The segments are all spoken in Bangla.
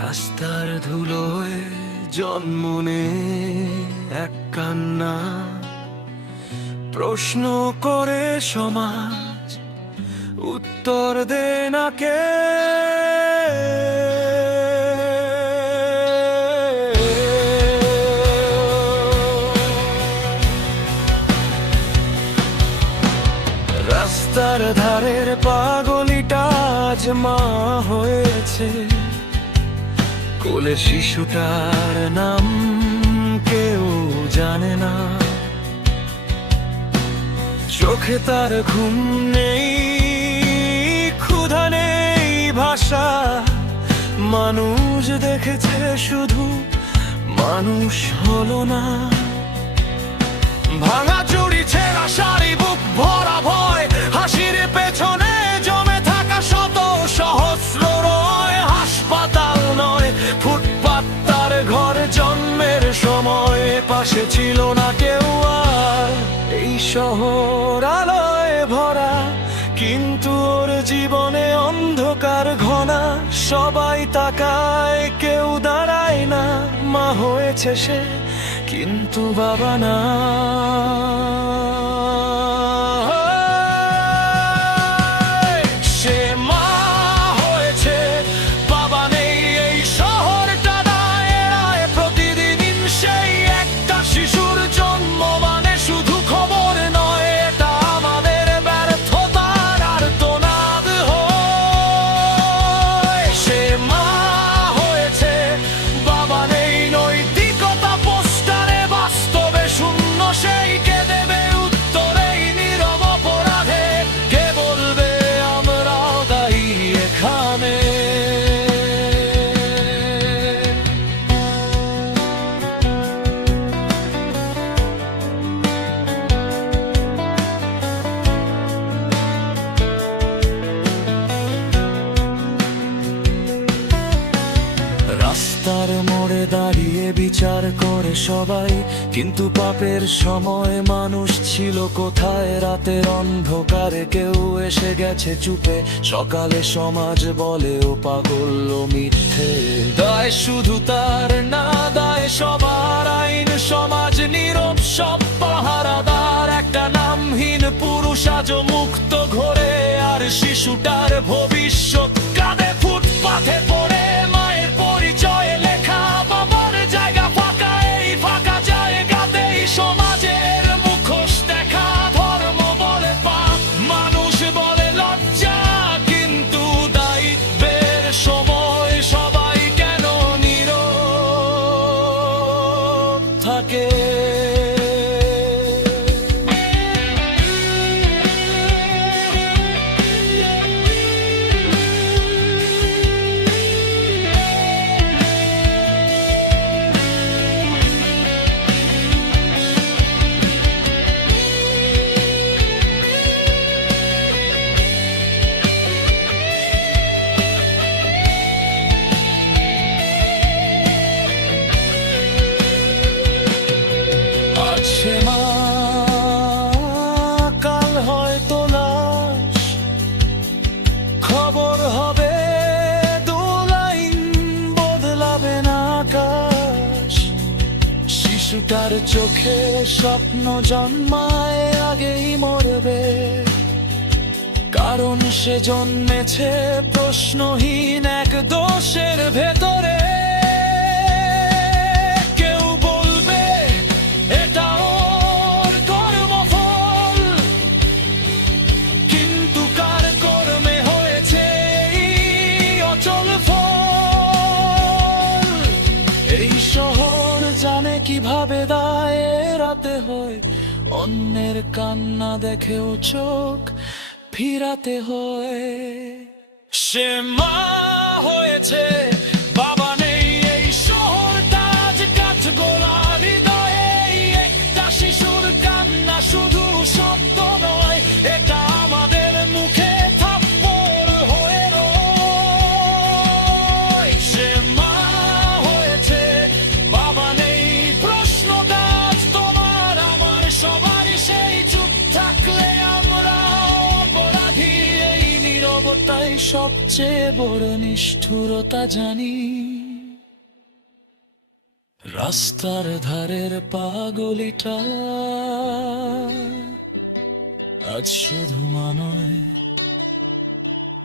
রাস্তার ধুলোয় জন্ম নে এক কান্না, প্রশ্ন করে সমাজ উত্তর দে না কে। রাস্তার ধারের পাগলিটা আজ মা হয়েছে, কোলে শিশুটার নাম কেউ জানে না। চোখে তার ঘুম নেই, ক্ষুধা নেই ভাষা, মানুষ দেখেছে শুধু মানুষ হলো না। ভাঙা চুড়ি ছেঁড়া শাড়ি, বুক ভরা ভয়, হাসির পেছনে জমে থাকা শত সহস্র রয়। হাসপাতাল নয় ফুটপাত তার ঘর, জন্মের সময় পাশে ছিল না কেউ আর। এই শহর আলোয় ভরা, কিন্তু ওর জীবনে অন্ধকার ঘনা। সবাই তাকায়, কেউ দাঁড়ায় না। মা হয়েছে সে, কিন্তু বাবা না। সে মা হয়েছে, বাবা নেই। এই শহরটা দাঁড়ায় প্রতিদিন সেই একটা শিশুর জন্ম মানে শুধু খবর নয়, এটা আমাদের ব্যর্থতার আর্তনাদ হয়। সে মা হয়েছে, বাবা নেই। নৈতিকতা পোস্টারে, বাস্তবে শূন্য সেই কে দেবে উত্তর এই নীরব অপরাধে? কে বলবে আমরাও দায়ী এখানে? রাস্তার মোড়ে দাঁড়িয়ে বিচার করে সবাই, কিন্তু পাপের সময় মানুষ ছিল কোথায়? রাতের অন্ধকারে কেউ এসে গেছে চুপে, সকালে সমাজ বলে ও পাগল ও মিথ্যে। দায় শুধু তার না, দায় সবার। আইন সমাজ নীরব, সব পাহারাদার। একটা নামহীন পুরুষ আজ মুক্ত ঘোরে, আর শিশুটার ভবিষ্যৎ কাঁদে ফুটপাথে পড়ে। মায়ের পরিচয়ে লেখা, বাবার জায়গা ফাঁকা। এই ফাঁকা জায়গাতেই সমাজের মুখোশ দেখা। ধর্ম বলে পাপ, মানুষ বলে লজ্জা, কিন্তু দায়িত্বের সময় সবাই কেন নীরব থাকে? সে মা, কাল হয়তো লাশ, খবর হবে দু লাইন, বদলাবে না আকাশ। শিশুটার চোখে স্বপ্ন জন্মায়, আগেই মরবে, কারণ সে জন্মেছে প্রশ্নহীন এক দোষের ভেতরে। কিভাবে দায় এড়াতে হয়, অন্যের কান্না দেখেও চোখ ফিরাতে হয়। সে মা হয়েছে, বাবা নেই। এই শহরটা আজ কাঠ গোলা হৃদয়ে। একটা শিশুর কান্না শুধু শব্দ নয়, এটা আমাদের মুখে থাপ্পড় হয়ে রয়। সে মা হয়েছে, বাবা নেই। প্রশ্নটা আজ তোমার আমার সবারই, সেই চুপ থাকলে আমরা অপরাধী। এই নীরবতাই সবচেয়ে বড় নিষ্ঠুরতা জানি। রাস্তার ধারের পাগলিটা আজ শুধু মা নয়,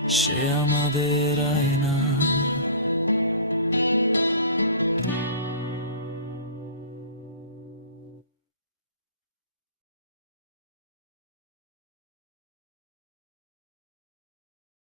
সে আমাদের আয়না।